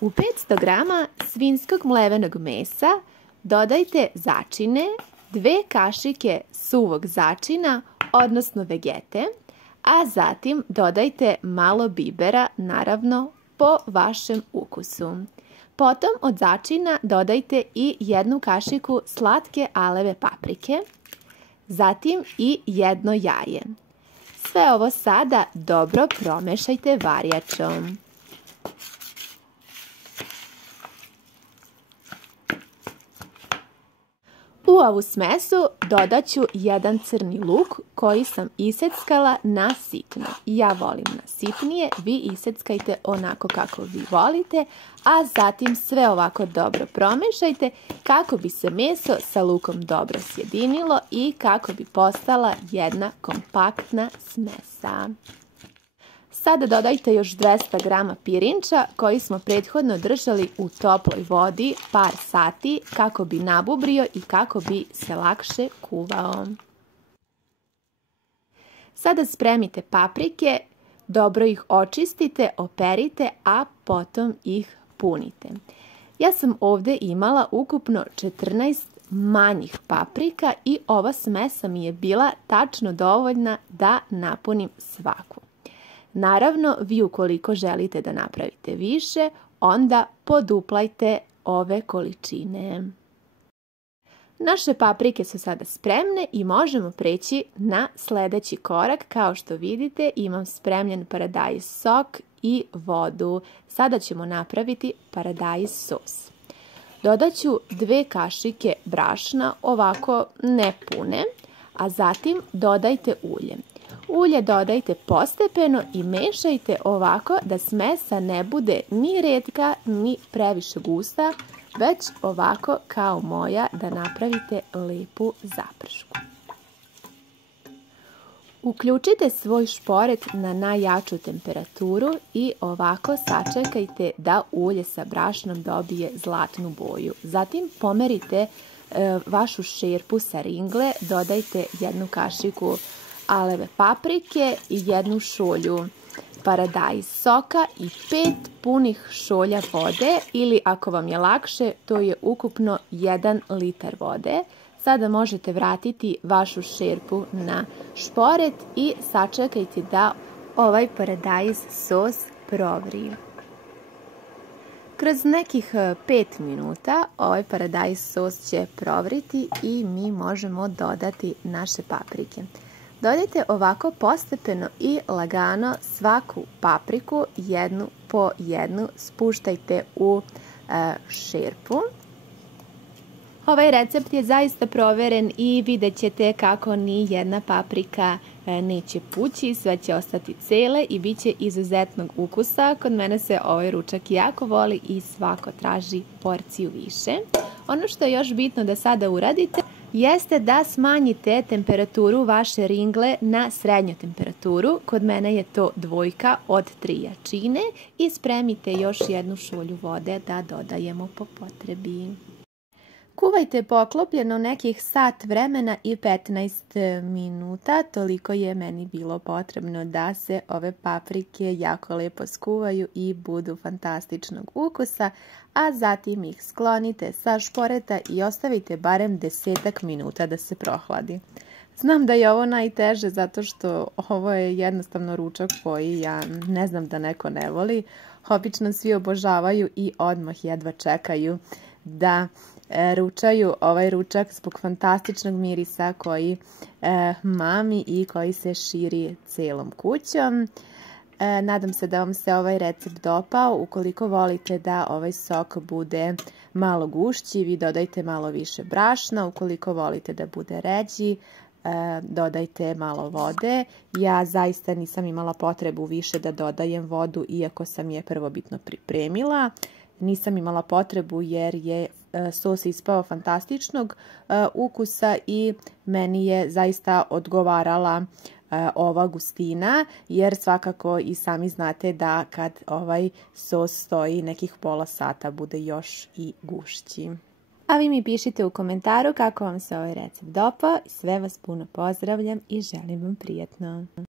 U 500 grama svinjskog mlevenog mesa dodajte začine, 2 kašike suvog začina, odnosno vegete, a zatim dodajte malo bibera, naravno po vašem ukusu. Potom od začina dodajte i 1 kašiku slatke aleve paprike, zatim i 1 jaje. Sve ovo sada dobro promešajte varjačom. U ovu smesu dodat ću 1 crni luk koji sam iseckala na sitno. Ja volim na sitnije, vi iseckajte onako kako vi volite, a zatim sve ovako dobro promešajte kako bi se meso sa lukom dobro sjedinilo i kako bi postala jedna kompaktna smesa. Sada dodajte još 200 grama pirinča koji smo prethodno držali u toploj vodi par sati kako bi nabubrio i kako bi se lakše kuvao. Sada spremite paprike, dobro ih očistite, operite, a potom ih punite. Ja sam ovdje imala ukupno 14 manjih paprika i ova smesa mi je bila tačno dovoljna da napunim svaku. Naravno, vi ukoliko želite da napravite više, onda poduplajte ove količine. Naše paprike su sada spremne i možemo preći na sljedeći korak. Kao što vidite, imam spremljen paradajz sok i vodu. Sada ćemo napraviti paradajz sos. Dodat ću 2 kašike brašna, ovako ne pune, a zatim dodajte ulje. Ulje dodajte postepeno i mešajte ovako da smesa ne bude ni retka ni previše gusta, već ovako kao moja da napravite lepu zapršku. Uključite svoj šporet na najjaču temperaturu i ovako sačekajte da ulje sa brašnom dobije zlatnu boju. Zatim pomerite vašu šerpu sa ringle, dodajte 1 kašiku aleve paprike i 1 šolju paradajz soka i 5 punih šolja vode, ili ako vam je lakše, to je ukupno 1 litar vode. Sada možete vratiti vašu šerpu na šporet i sačekajte da ovaj paradajz sos provri. Kroz nekih 5 minuta ovaj paradajz sos će provriti i mi možemo dodati naše paprike. Dodajte ovako postepeno i lagano svaku papriku 1 po 1, spuštajte u šerpu. Ovaj recept je zaista proveren i vidjet ćete kako ni jedna paprika neće pući, sve će ostati cele i bit će izuzetnog ukusa. Kod mene se ovaj ručak jako voli i svako traži porciju više. Ono što je još bitno da sada uradite jeste da smanjite temperaturu vaše ringle na srednju temperaturu. Kod mene je to 2 od 3 jačine i spremite još 1 šolju vode da dodajemo po potrebi. Kuvajte poklopljeno nekih sat vremena i 15 minuta, toliko je meni bilo potrebno da se ove paprike jako lepo skuvaju i budu fantastičnog ukusa, a zatim ih sklonite sa šporeta i ostavite barem 10 minuta da se prohladi. Znam da je ovo najteže zato što ovo je jednostavno ručak koji ja ne znam da neko ne voli. Obično svi obožavaju i odmah jedva čekaju da ručaju ovaj ručak zbog fantastičnog mirisa koji mami i koji se širi celom kućom. Nadam se da vam se ovaj recept dopao. Ukoliko volite da ovaj sok bude malo gušći, vi dodajte malo više brašna. Ukoliko volite da bude ređi, dodajte malo vode. Ja zaista nisam imala potrebu više da dodajem vodu, iako sam je prvobitno pripremila. Nisam imala potrebu jer je sos ispao fantastičnog ukusa i meni je zaista odgovarala ova gustina, jer svakako i sami znate da kad ovaj sos stoji nekih pola sata bude još i gušći. A vi mi pišite u komentaru kako vam se ovaj recept dopao. Sve vas puno pozdravljam i želim vam prijatno.